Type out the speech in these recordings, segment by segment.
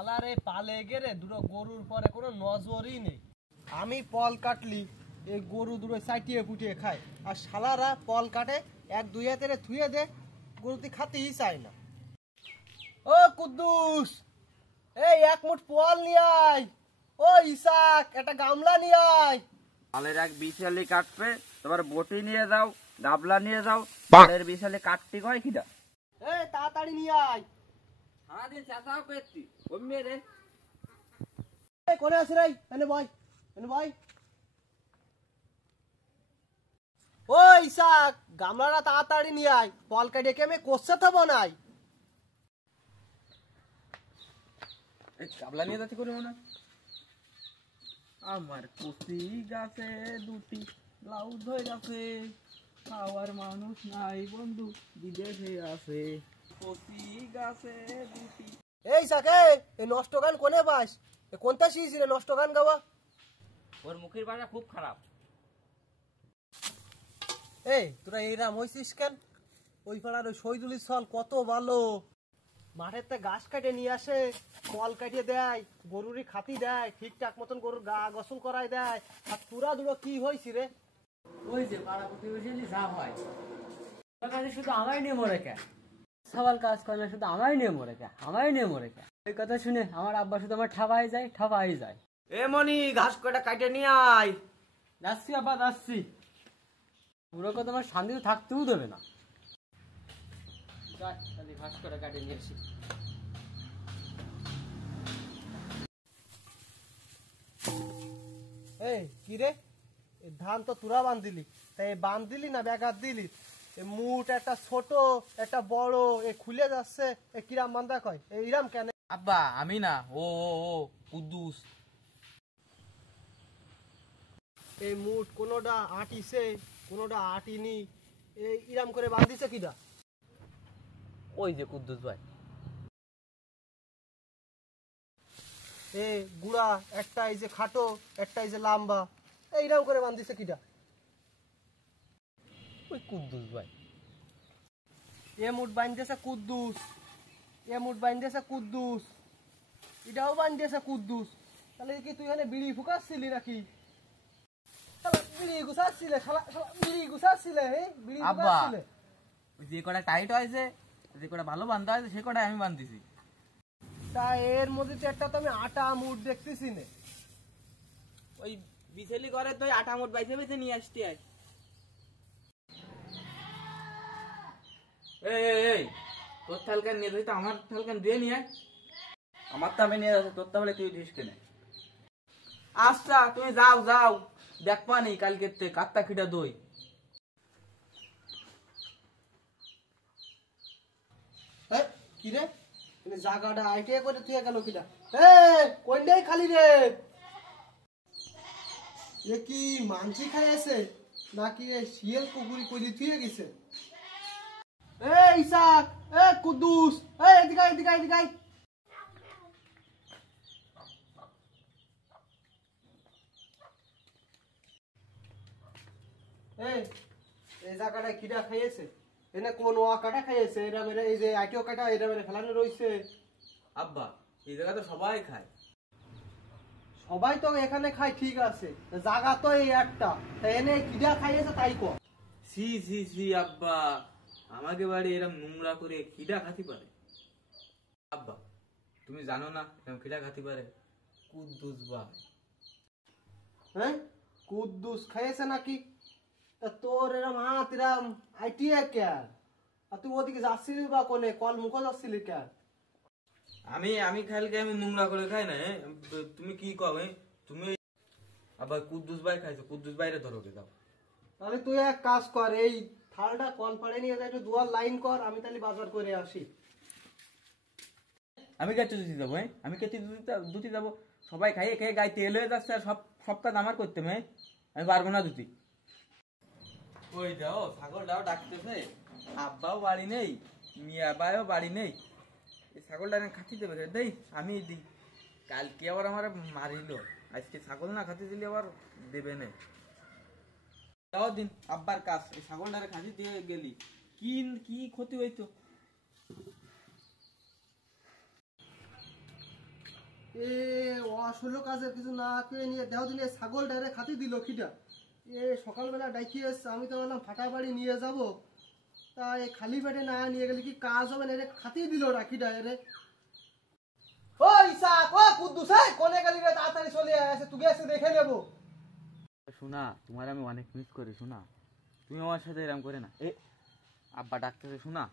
শালারে পালে গেরে দুটো গরুর পরে কোনো নজরই নেই। আমি পল কাটলি এই গরু দুটো চাটিয়ে পুটিয়ে খায়, আর শালারা পল কাটে এক দুই হাতে থুয়ে দে, গরুটি খাতেই চায় না। ও কুদ্দুস, এই এক মুঠ পল নিয়ে আয়। ও ইসাক, একটা গামলা নিয়ে আয়। পালের এক বিশালি কাটবে, তোমার বটি নিয়ে যাও, গাবলা নিয়ে যাও। পালের বিশালি কাটতে কয় কিটা? এই তাড়াতাড়ি নিয়ে আয়। সারাদিন চেঁচাও করছি অমনি রে। কোনে আছে রে? এনে বয়, এনে বয়। ও ইসাক, গামলাটা তাড়াতাড়ি নিয়ে আয়, পল কাটিয়ে কে আমি কষতে থাকবো নাই। গাবলা নিয়ে যাচ্ছি করে মনে আমার কচি গাছে দুটি লাউ ধরে আছে, খাওয়ার মানুষ নাই বন্ধু বিদেশে আছে। কচি গাছে দুটি। এই সাকে, এই নষ্ট গান কোনে পাস? কোনটা শিখেছি রে নষ্ট গান গাওয়া? ওর মুখের ভাষা খুব খারাপ। এই তোরা এইরাম হইছিস কেন? ওই পাড়ার ওই শহীদুলির ছল কত ভালো, মাঠের তে ঘাস কাটে নিয়ে আসে, কল কাটিয়ে দেয়, গরুরই খাতি দেয়, ঠিকঠাক মতন গরুর গা গোসল করাই দেয়। আর তোরা দুটো কি হয়েছি রে? ওই যে পাড়া প্রতিবেশী যা হয় কাজে শুধু আমায় নিয়ে মরে কে, সবাল কাজ করলে শুধু আমায় নিয়ে মরে কে, আমায় নিয়ে মরে কে। এই কথা শুনে আমার আব্বা শুধু আমার ঠাপাই যায়, ঠাপাই যায়। এ মনি, ঘাস কটা কাটে নিয়ে আয়। যাচ্ছি আব্বা, যাচ্ছি। পুরো কথা আমার শান্তিতে থাকতেও দেবে না। ঘাস করে কাটে নিয়ে আসি। এই কি রে, ধান তো তোরা বান্ধিলি, তাই বান দিলি না ব্যাগার দিলি? মুঠ একটা ছোট একটা বড়, এ খুলে যাচ্ছে, এ কিরাম বান্ধা কয়? এইরাম কেন? আব্বা আমি না, ও ও ও কুদ্দুস। এই মুঠ কোনোটা আটিছে, কোনোটা আটিনি, এই ইরাম করে বান্ধিছে কিটা? ওই যে কুদ্দুস ভাই। এ গুড়া একটা এই যে খাটো, একটা এই যে লম্বা, এইরাম করে বান্ধিছে কিটা? ওই কুদ্দুস ভাই। এ মুঠ বান্ধিছে কুদ্দুস, এ মুঠ বান্ধিছে কুদ্দুস, এটাও বান্ধিছে কুদ্দুস। তাহলে কি তুই এখানে বিড়ি ফুকাচ্ছিলি নাকি? বিড়ি গুছাচ্ছিলে, বিড়ি গুছাচ্ছিলে, বিড়ি ফুকাচ্ছিলে। যে কটা টাইট হয়েছে, যে কটা ভালো বান্ধা হয়েছে, সে কটা আমি বান্ধিছি। তা এর মধ্যে তো একটা তো আমি আটা মুঠ দেখতেছি না। ওই বিছেলি করে তো আটা মোট বাইছে বাইছে নিয়ে আসতে আয়। এই তোর থালকান নিয়ে যাই তো, আমার থালকান দিয়ে নিয়ে আয়। আমার তো আমি নিয়ে যাচ্ছি, তোর তাহলে তুই দিস কেনে? আচ্ছা তুমি যাও যাও, দেখবা নি কালকের থেকে কাত্তা খিটা দই। কি রে, জায়গাটা আইটিআই করে তুই গেল কিনা? কোনটাই খালি রে? এ কি মানসি খাইছে নাকি শিয়াল কুকুরি করি থুয়ে গেছে? ইসাক, কুদ্দুস, এদিকে এদিকে এদিকে। এই জায়গাটা কিটা খাইয়েছে? এনে কোন ওয়া কাটা খাইয়েছে? এটা মেরে এই যে আইটিও কাটা, এটা মেরে ফেলানো রয়েছে। আব্বা এই জায়গা তো সবাই খায়। সবাই তো এখানে খায়, ঠিক আছে, জায়গা তো এই একটা, তাই এনে কিটা খাইয়েছে তাই কো। সি সি সি আব্বা, আমাকে বাড়ি এরকম নোংরা করে খিদা খাতি পারে? আব্বা তুমি জানো না এরকম খিদা খাতি পারে? কুদ্দুস ভাই। কুদ্দুস খাইয়েছে নাকি? তা তোর এরম হাত এরম আইটিআই কে? আর তুই ওদিকে যাচ্ছিলি বা কোনে, কল মুখ যাচ্ছিলি কে? আমি খাইলে আমি নোংরা করে খাই না। তুমি কি কবে তুমি? আবার কুদ্দুস ভাই খাইছো, কুদ্দুস বাইরে ধরো কে যাও। তাহলে তুই এক কাজ কর, এই থালটা কল পাড়ে নিয়ে যাই, একটু দুয়ার লাইন কর, আমি তাহলে বাজার করে আসি। আমি কেটে দিতে যাবো? আমি কেটে দুটি যাবো? সবাই খাইয়ে খেয়ে গায়ে তেল হয়ে যাচ্ছে, আর সব কাজ আমার করতে হবে। আমি পারবো না দুটি। ওই দাও ছাগলটাও ডাকতেছে, আব্বাও বাড়ি নেই, মিয়া আব্বাও বাড়ি নেই। এই ছাগলটা খাতি দেবে দেই, আমি দিই। কালকে আবার আমার মারিল, আজকে ছাগল না খাতি দিলে আবার দেবে না। দাও দিন আব্বার কাজ, এই ছাগলটারে খাতি দিয়ে গেলি কি কি ক্ষতি হইতো। এ অসল কাজের কিছু না পেয়ে নিয়ে দেহ দিনে ছাগল ডাইরে খাতি দিল খিটা। এ সকালবেলা ডাইকি এসছে, আমি তো বললাম ফাটা বাড়ি নিয়ে যাব, তা এই খালি পেটে না নিয়ে গেলে কি কাজ হবে না, এরে খাতি দিল রাখিটা এরে। ও ইসাক, ও কুদ্দুস, কোনে গেলি রে? তাড়াতাড়ি চলে আসে, তুই এসে দেখে নেবো। শোনা, তোমার আমি অনেক মিস করি শোনা, তুমি আমার সাথে এরকম করে না। আব্বা ডাকতেছে শোনা,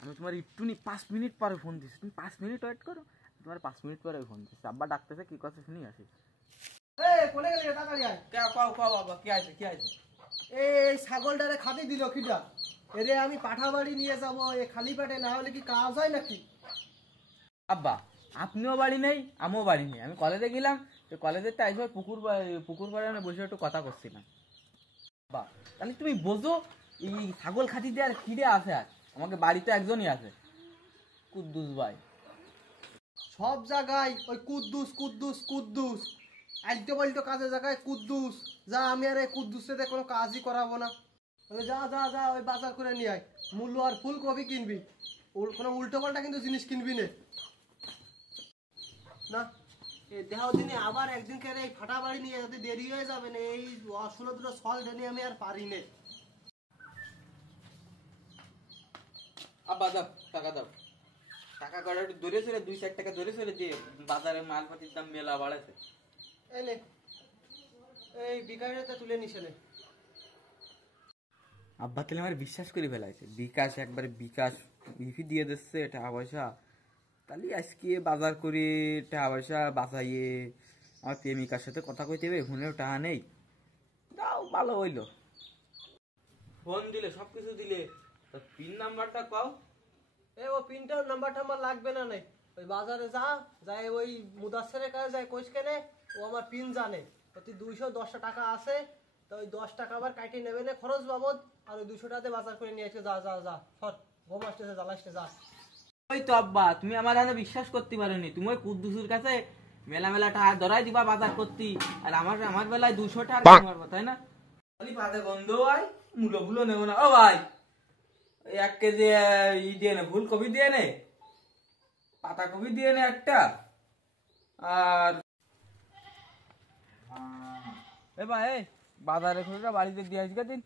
আমি তোমার একটুনি 5 মিনিট পরে ফোন দিচ্ছি, তুমি 5 মিনিট ওয়েট করো, তোমার 5 মিনিট পরে ফোন দিচ্ছি। আব্বা ডাকতেছে, কি কথা শুনি আসি। কোনে গেলি রে? তাড়াতাড়ি আয়। পাও বাবা, কি আছে কি আছে? এই ছাগলটারে খাতি দিল খিটা, এরে আমি পাঠা বাড়ি নিয়ে যাব, এ খালি পেটে না হলে কি কাজ হয় নাকি? আব্বা আপনিও বাড়ি নেই, আমিও বাড়ি নেই, আমি কলেজে গেলাম, তো কলেজের টাইম পুকুর পাড়ে আমি বসে একটু কথা করছিলাম। বাহ, তাহলে তুমি বোঝো এই ছাগল খাতি দিয়ে আর কিরে আছে, আর আমাকে বাড়িতে একজনই আছে, কুদ্দুস ভাই। সব জায়গায় ওই কুদ্দুস কুদ্দুস কুদ্দুস, আলটো পাল্টো কাজের জায়গায় কুদ্দুস। যা, আমি আর এই কুদ্দুসের কোনো কাজই করাবো না। তাহলে যা যা যা, ওই বাজার করে নিয়ে আয়, মূল্য আর ফুলকপি কিনবি, কোনো উল্টো পাল্টা কিন্তু জিনিস কিনবি না। এই দেহ দিনে আবার একদিন করে এই ফাটা বাড়ি নিয়ে যদি দেরি হয়ে যাবে না, এই অসুলো দুটো ছল ঢেলে আমি আর পারি না। আব্বা দাও, টাকা দাও, টাকা কটা একটু ধরে ছেড়ে 2-4 টাকা ধরে ছেড়ে দিয়ে বাজারে মালপাতির দাম মেলা বাড়াছে। এলে এই বিকাশটা তুলে নিস এলে। আব্বা তাহলে আমার বিশ্বাস করে ফেলাইছে, বিকাশ একবারে বিকাশ ইফি দিয়ে দিচ্ছে টাকা পয়সা, তাহলে আজকে বাজার করে টাকা পয়সা বাঁচাইয়ে আমার প্রেমিকার সাথে কথা কইতে হবে, ফোনেও টাকা নেই। দাও, ভালো হইলো, ফোন দিলে সবকিছু দিলে, পিন নাম্বারটা পাও। ও পিনটার নাম্বার টাম্বার লাগবে না, নাই ওই বাজারে যা যায়, ওই মুদাসের কাছে যায়, কোচ কেনে, ও আমার পিন জানে। তুই 210 টাকা আছে, তো ওই 10 টাকা আবার কাটিয়ে নেবে না খরচ বাবদ, আর ওই 200 টাকাতে বাজার করে নিয়ে আসে। যা যা যা, সর, ঘুম আসতেছে, জ্বালাসতে যা। ওই তো আব্বা, তুমি আমার হাতে বিশ্বাস করতে পারোনি, তুমি ওই কুদ্দুসের কাছে মেলা মেলা টাকা ধরাই দিবা বাজার করতি, আর আমার বেলায় 200 টাকা মারবো, তাই না? খালি বাজে গন্ধ হয়, মূলো ফুলো নেবো না। ও ভাই, 1 কেজি ই দিয়ে নে, ফুলকপি দিয়ে নে, পাতাকপি দিয়ে নে একটা, আর এ ভাই বাজারে খুচরা বাড়িতে দিয়ে আসবে দিন।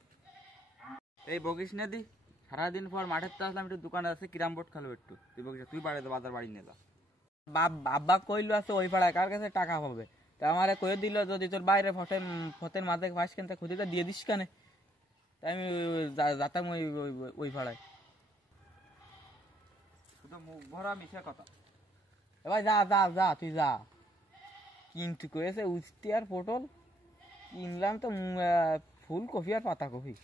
এই বকিস না দি, সারাদিন পর মাঠের তো আসলাম, একটু দোকানে আছে কিরাম বোর্ড খালো একটু, তুই বকিস, তুই বাড়িতে বাজার বাড়ি নিয়ে যা। আব্বা কইলো আছে ওই পাড়ায় কার কাছে টাকা পাবে, তা আমারে কয়ে দিল যদি তোর বাইরে ফতের মাঝে পাস কেন, তা খুঁজিটা দিয়ে দিস কেন, তাই আমি যাতাম ওই পাড়ায়। শুধু মুখ ভরা মিশা কথা। এবার যা যা যা, তুই যা। কিন্তু কয়েছে উস্তি আর পটল কিনলাম, তো ফুলকপি আর পাতাকপি,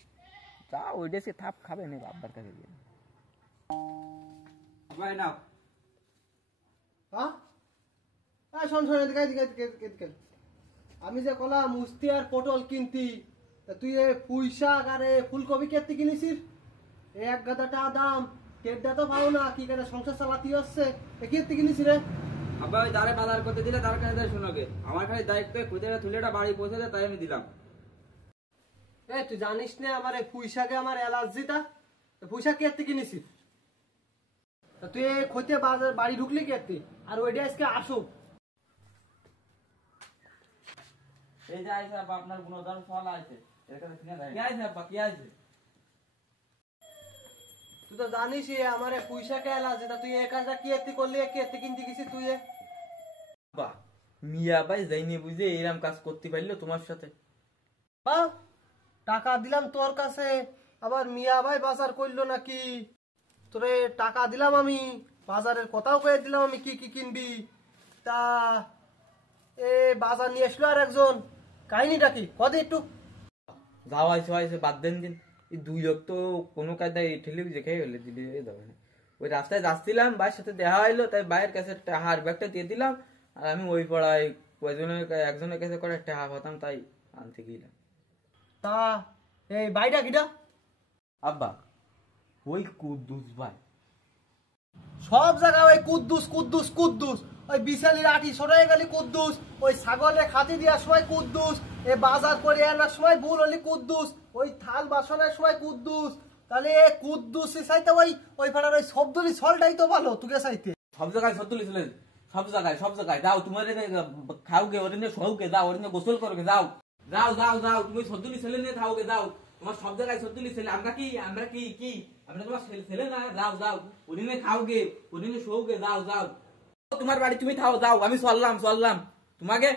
যা ওইটা সে থাপ খাবে না বাবার কাছে গিয়ে। ভাই নাও। হ্যাঁ, শোন শোন, এদিকে এদিকে এদিকে এদিকে। আমি যে কলাম উস্তি আর পটল কিনতি, তা তুই এ পুঁই শাক আর এ ফুলকপি কেটে কিনিসিস? এক গাদা টাকা দাম, টেটটা তো পাও না, কি করে সংসার চালাতি হচ্ছে, এ কেটে কিনিসি রে? আব্বা ওই দাঁড়ে বাজার করতে দিলে তার কাছে শুনোকে, আমার খালি দায়িত্ব খুঁজে তুলেটা বাড়ি পৌঁছে দেয়, তাই আমি দিলাম। তুই জানিস না আমার এই পুঁই শাকে আমার অ্যালার্জিটা, পুঁই শাক কেটে কিনিসিস? তা তুই খইতে বাজার বাড়ি ঢুকলি কেটে, আর ওইটা আজকে আসুক। এই যে আইছে আব্বা, আপনার গুণধর ফল আছে, এর কাছে কিনে দেয়। কি আইছে আব্বা, কি আইছে? তুই তো জানিস আমার পুঁই শাকে অ্যালার্জি, তা তুই এই কাজটা কেটে করলি, কেটে কিনতে গেছিস তুই? আব্বা মিয়া ভাই যাইনি বুঝে এরকম কাজ করতে পারলো তোমার সাথে? টাকা দিলাম তোর কাছে, আবার মিয়া ভাই বাজার করলো নাকি? তোরে টাকা দিলাম আমি, বাজারের কথাও কয়ে দিলাম আমি কি কি কিনবি, তা এ বাজার নিয়ে আসলো আর একজন, কাহিনীটা কি কদে একটু? যাও আইসে বাদ দেন দিন, এই 2 লোক তো কোনো কায়দায় ঠেলে দেখে গেলে দিলে যাবে না। ওই রাস্তায় যাচ্ছিলাম, ভাইয়ের সাথে দেখা হইলো, তাই ভাইয়ের কাছে টাকার ব্যাগটা দিয়ে দিলাম, আর আমি ওই পাড়ায় একজনের কাছে করে টাকা পাতাম, তাই আনতে গেলাম। তা এই বাইটা কিটা? আব্বা ওই কুদ্দুস ভাই। সব জায়গায় ওই কুদ্দুস কুদ্দুস কুদ্দুস, ওই বিশালির আটি সরাই গেলি কুদ্দুস, ওই ছাগলের খাতি দেওয়ার সময় কুদ্দুস, এ বাজার করে আনার সময় ভুল হলি কুদ্দুস, ওই থাল বাসনের সময় কুদ্দুস। তাহলে এ কুদ্দুস চাইতে ওই ফাটার ওই শব্দলি ছলটাই তো ভালো, তুকে চাইতে। সব জায়গায় সব জায়গায় যাও, তোমার খাও গে, ওর শোও গে, যাও, ওর গোসল করো গে, যাও যাও যাও যাও, তুমি সদ্দুলি ছেলে নিয়ে খাও গে, যাও, তোমার সব জায়গায় সদ্দুলি ছেলে, আমরা কি আমরা তোমার ছেলে না, যাও যাও, ওদিনে খাও গে, ওদিনে শোও গে, যাও যাও, তোমার বাড়ি তুমি খাও, যাও, আমি চললাম তোমাকে